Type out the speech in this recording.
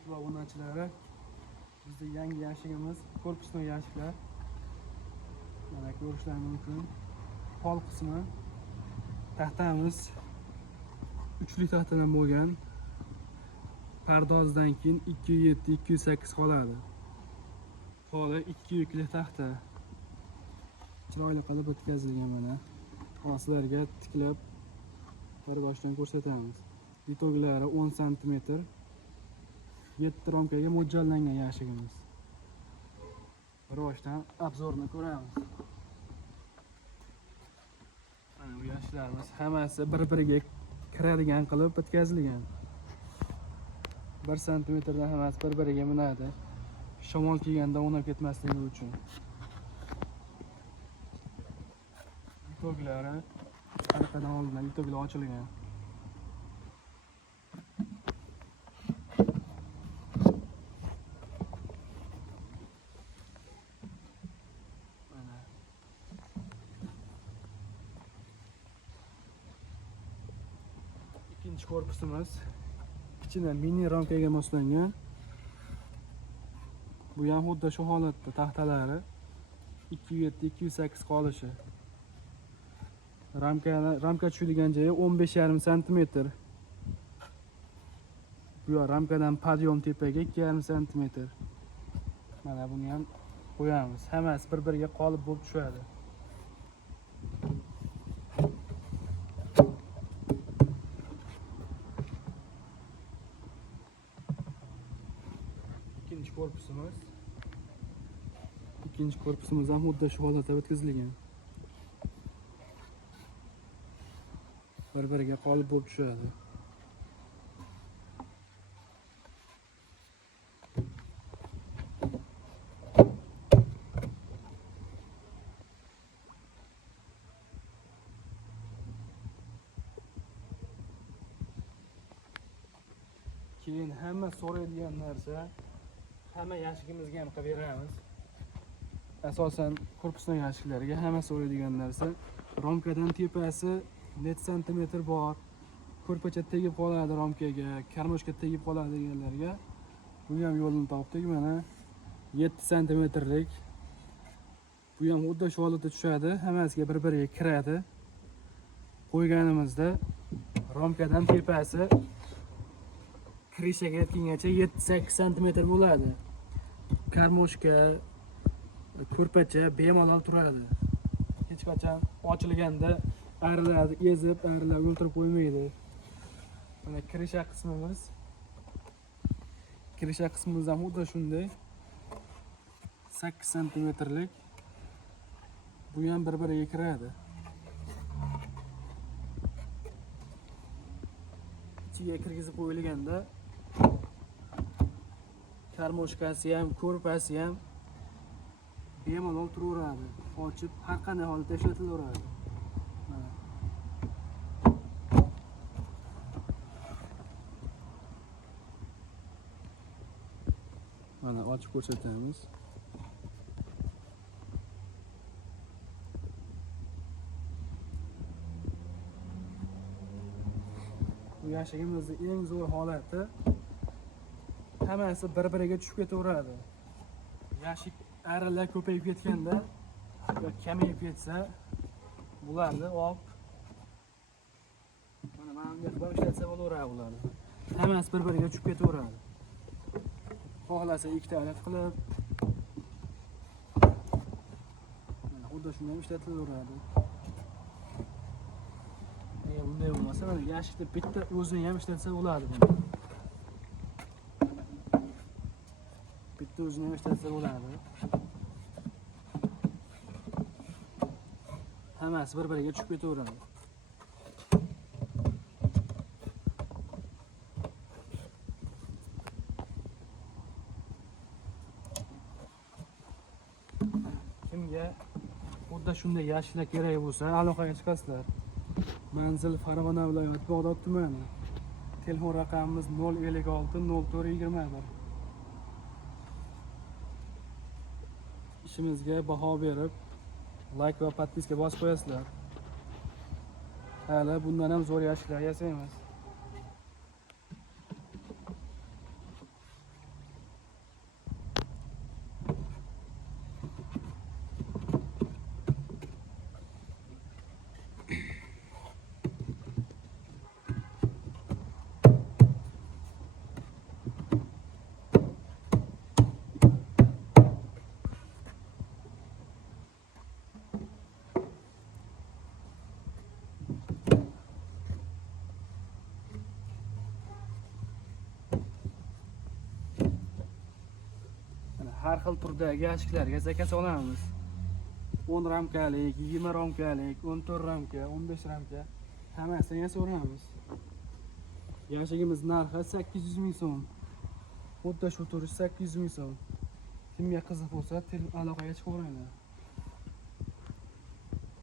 YouTube obunachilari, bizda yangi yashigimiz korpusli yashiklar. Mana ko'rishlaringiz mumkin. Pol qismi taxtamiz uchli taxtadan bo'lgan. Pardozdan keyin 207-208 qoladi. Poli 2 yukli taxta. Chiroyli qilib o'tkazilgan mana. Sizlarga tiklab bir boshdan ko'rsatamiz. Bitoglari 10 cm. 7 romkaga mo'ljallangan yashigimiz. Bir boshdan obzorni ko'ramiz. Mana bu yashiklarimiz hammasi bir-biriga kiradigan qilib bitkazilgan. 1 cm dan hammasi bir-biriga minadi. Shamol kelganda o'ynab ketmasligi uchun. Bitoglari orqadan oldindan bitoglar ochilgan. İkinci korpusumuz ichida mini ramkaga moslangan. Bu ham xuddi shu holatda taxtalari 207-208 qolishi. Ramka tushadigan joyi 15,5 cm. Bu ramkadan podyom tepaga 2,5 cm. Mana buni ham qo'yamiz. Hammasi bir-biriga qolib bo'lib tushadi. İkinci korpusumuz ham xuddi shu holatda o'tkazilgan. Bir-biriga qolib bo'lib tushadi. Keyin hamma so'raydigan narsa, hamma yashigimizga ham qilib beramiz. Asosan korpusli yashiklarga hamma so'raydigan narsa, romkadan tepasi necha santimetr bor, ko'rpacha tegib qoladi romkaga, karmoshka tegib qoladi deganlarga bu ham yo'lini topdik. Mana 7 santimetrlik. Bu ham xuddi shu holatda tushadi, hammasiga bir-biriga kiradi. Qo'yganimizda romkadan tepasi krishaga yetguncha 7-8 santimetr bo'ladi. Karmoshka, ko'rpacha bemalol turadi. Hech qachon ochilganda ayriladi, ezib, ayrilib o'ltirib qo'ymaydi. Mana kirisha qismimiz. Kirisha qismimiz ham xuddi shunday. 8 santimetrlik. Bu ham bir-biriga kiradi. Ichiga kirgizib qo'yilganda karmoshkasi ham, ko'rpasi ham bemalol turaveradi. Ochib har qanday holatda ishlatilaveradi. Mana ochib ko'rsatamiz. Bu yashigimizning eng zo'r holati hammasi bir-biriga tushib ketaveradi. Yashik arilar ko'payib ketganda yoki kamayib ketsa bularni olib mana bunga qilib ishlatsa bo'laveradi bularni. Hammasi bir-biriga tushib ketaveradi. Xohlasa ikkitalik qilib mana xuddi shunday ishlatilaveradi. Bunday bo'lmasa mana yashikni bitta o'zini ham ishlatsa bo'ladi buni. Bitta o'zini ham ishlatsa bo'ladi. Hammasi bir-biriga tushib ketaveradi. Kimga xuddi shunday yashiklar kerak bo'lsa, aloqaga chiqasizlar. Manzil Farg'ona viloyati Bog'dod tumani. Telefon raqamimiz 056 04 21. Ishimizga baho berib, like va podpiska bosib qo'yasizlar. Hali bundan ham zo'r yashiklar yasaymiz. har xil turdagi yashiklarga zakaz olamiz. 10 ramkalik, 20 ramkalik, 14 ramka, 15 ramka hammasini yasaveramiz. Yashigimiz narxi 800 ming so'm. Xuddi shu turish 800 ming so'm. Kimga qiziq bo'lsa, aloqaga chiqaveringlar.